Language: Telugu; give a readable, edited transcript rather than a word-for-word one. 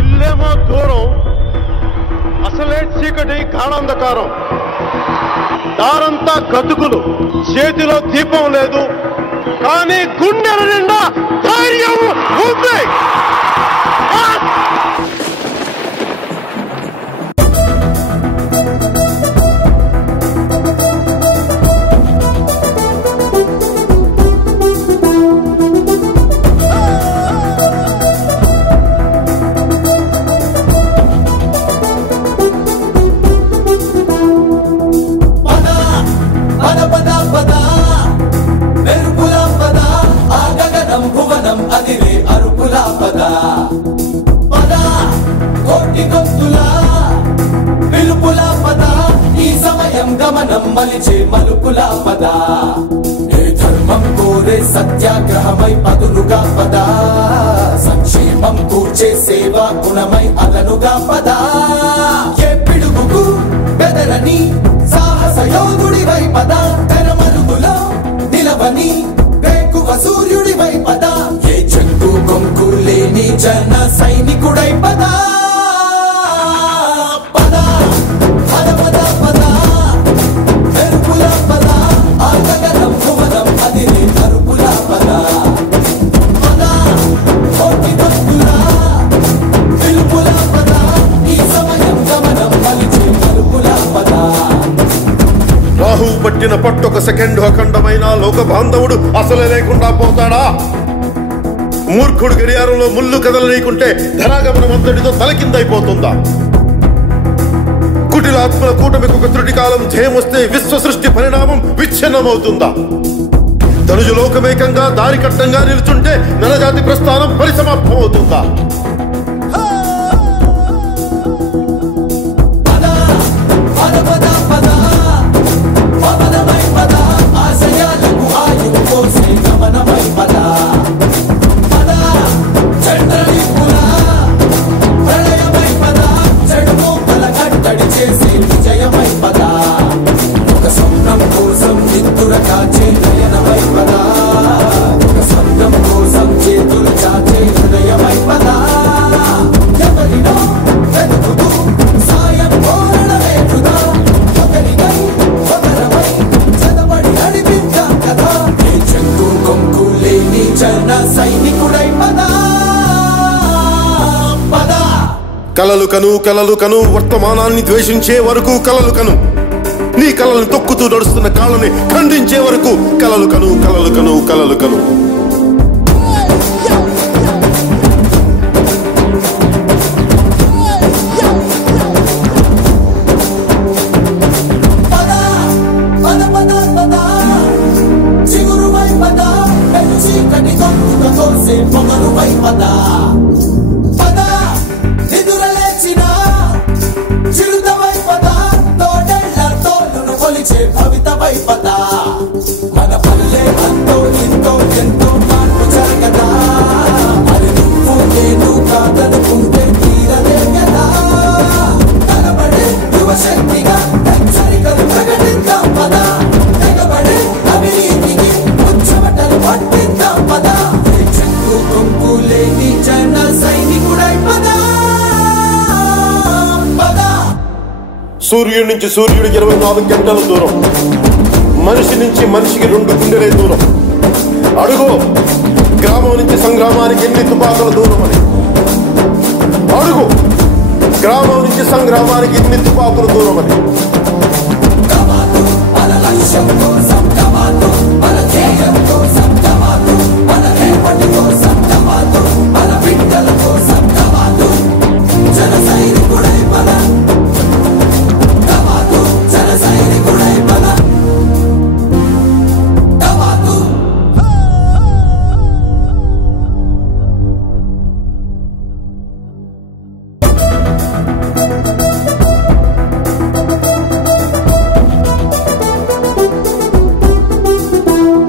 ఇల్లేమో దూరం, అసలే చీకటి గాఢాంధకారం, దారంతా గతుకులు, చేతిలో దీపం లేదు, కానీ గుండెల నిండా ధైర్యం ఉంది. గమనం మలిచే మలుపుల పద, ఏ ధర్మం కోరే సత్యాగ్రహమై పదులుగా పద, సంక్షేమం కూర్చే సేవా గుణమై అదనుగా పద, ఏ పిడుగుకు బెదరని సాహస యోధుడివై పద, తెరమరుగులో నిలవని వేకువ సూర్యుడివై పద, ఏ చెక్కు కొంకు లేని జన సైనికుడై పద. రాహు పట్టిన పట్టొక సెకండ్ అఖండమైన లోక బాంధవుడు అసలే లేకుండా పోతాడా? మూర్ఖుడు గడియారంలో ముళ్ళు కదలనీకుంటే ధనాగమనం అంతటితో తలకిందైపోతుందా? కుటిలాత్మల కూటమికి ఒక త్రుటి కాలం జయమొస్తే విశ్వ సృష్టి పరిణామం విచ్ఛిన్నమవుతుందా? ధనుజు లోకమేకంగా దారి కట్టంగా నిలుచుంటే నరజాతి ప్రస్థానం పరిసమాప్తం అవుతుందా? కలలు కను కలలు కను, వర్తమానాన్ని ద్వేషించే వరకు కలలు కను, నీ కలలను తొక్కుతూ నడుస్తున్న కాళ్ళని ఖండించే వరకు కలలు కను కలలు కను కలలు కను. మన పల్లె అంతో ఎంతో ఎంతో మార్పు జరగదా, మరి నువ్వు నేను కాదనుకుంటే తీరదే కదా, కనబడే యువశక్తిగా హెచ్చరికలు ప్రకటిద్దాం పద, తెగబడే అవినీతికి ఉచ్చమటలు పట్టిద్దాం పద, చెక్కు కొంపు లేని జన సైనికుడై పద. సూర్యుడి నుంచి సూర్యుడికి 24 గంటల దూరం, మనిషి నుంచి మనిషికి 2 గుండెలే దూరం. అడుగు గ్రామం నుంచి సంగ్రామానికి ఎన్ని తుపాకుల దూరం అని, అడుగు గ్రామం నుంచి సంగ్రామానికి ఎన్ని తుపాకుల దూరం అని.